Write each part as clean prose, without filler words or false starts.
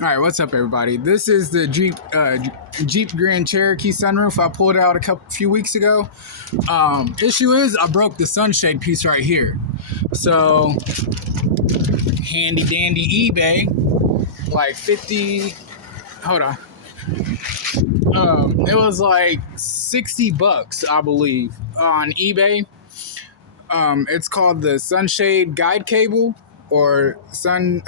All right, what's up, everybody? This is the Jeep Grand Cherokee sunroof I pulled out a few weeks ago. Issue is I broke the sunshade piece right here. So handy dandy eBay, like 50. Hold on. It was like $60, I believe, on eBay. It's called the sunshade guide cable or sun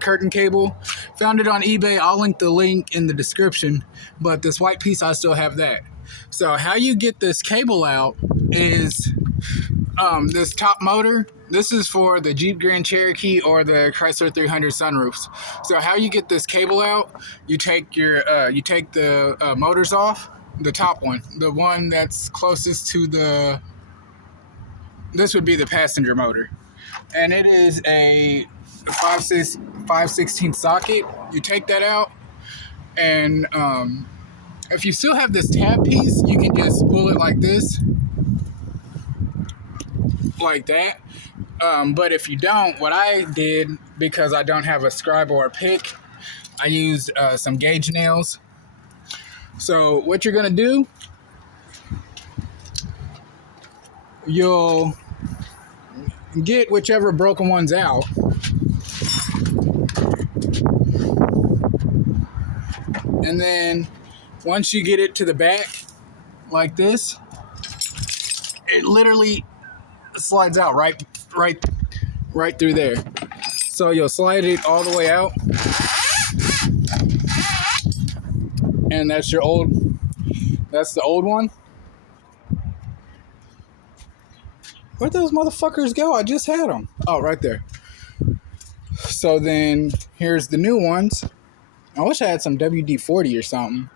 curtain cable. Found it on eBay. I'll link the link in the description. But this white piece, I still have that. So how you get this cable out is this top motor. This is for the Jeep Grand Cherokee or the Chrysler 300 sunroofs. So how you get this cable out? You take the motors off. The top one, the one that's closest to the. This would be the passenger motor. And it is a 5/16 socket. You take that out, and if you still have this tab piece, you can just pull it like this, like that. But if you don't, what I did, because I don't have a scribe or a pick, I used some gauge nails. So what you're gonna do, you'll get whichever broken one's out. And then once you get it to the back like this, it literally slides out right through there. So you'll slide it all the way out. And that's the old one. Where'd those motherfuckers go? I just had them. Oh, right there. So then here's the new ones. I wish I had some WD-40 or something.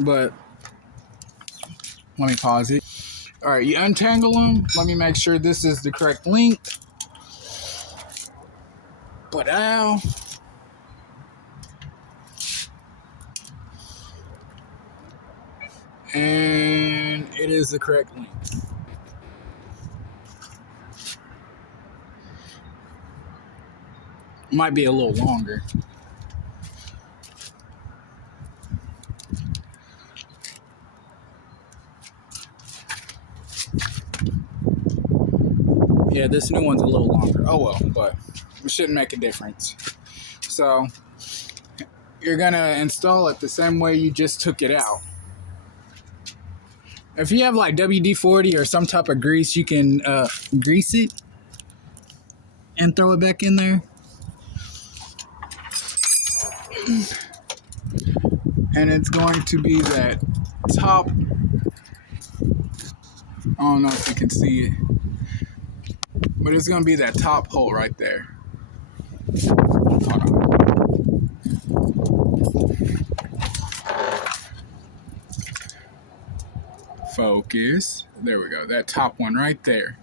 But let me pause it. All right, you untangle them. Let me make sure this is the correct length. But ow. And it is the correct length. Might be a little longer. Yeah, this new one's a little longer. Oh well, but it shouldn't make a difference. So you're gonna install it the same way you just took it out. If you have like WD-40 or some type of grease, you can grease it and throw it back in there. And it's going to be that top. I don't know if you can see it, but it's going to be that top hole right there. Hold on. Focus. There we go. That top one right there.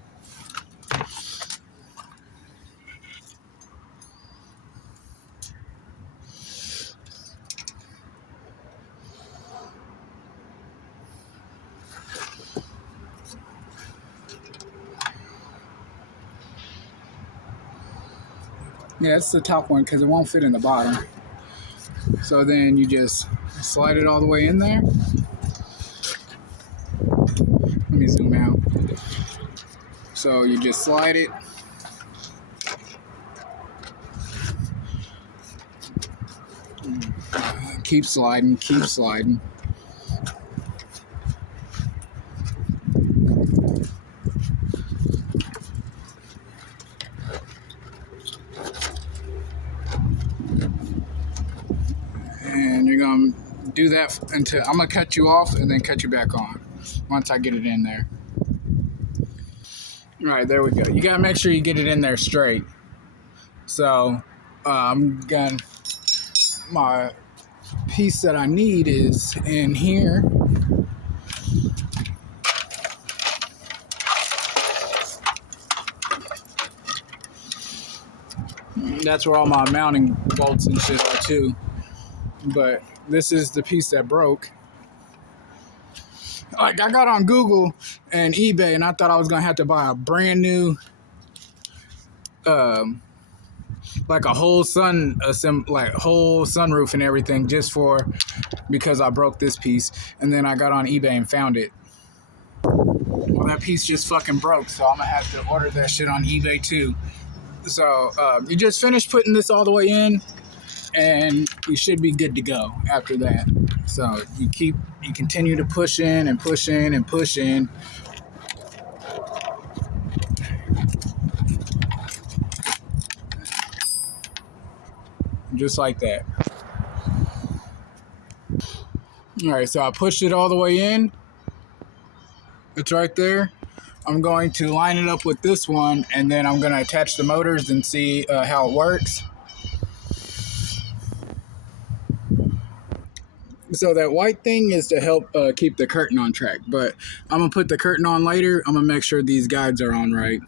Yeah, that's the top one because it won't fit in the bottom. So then you just slide it all the way in there. Let me zoom out. So you just slide it. Keep sliding, keep sliding. And you're going to do that until I'm going to cut you off and then cut you back on once I get it in there. All right, there we go. You got to make sure you get it in there straight. So I'm going to, my piece that I need is in here. That's where all my mounting bolts and shit are too. But this is the piece that broke. Like, I got on Google and eBay and I thought I was gonna have to buy a brand new like a whole like whole sunroof and everything because I broke this piece, and then I got on eBay and found it. Well, that piece just fucking broke, so I'm gonna have to order that shit on eBay too. So you just finished putting this all the way in, and you should be good to go after that. So you continue to push in and push in and push in. Just like that. All right, so I pushed it all the way in. It's right there. I'm going to line it up with this one, and then I'm going to attach the motors and see how it works. So that white thing is to help keep the curtain on track, but I'm going to put the curtain on later. I'm going to make sure these guides are on right.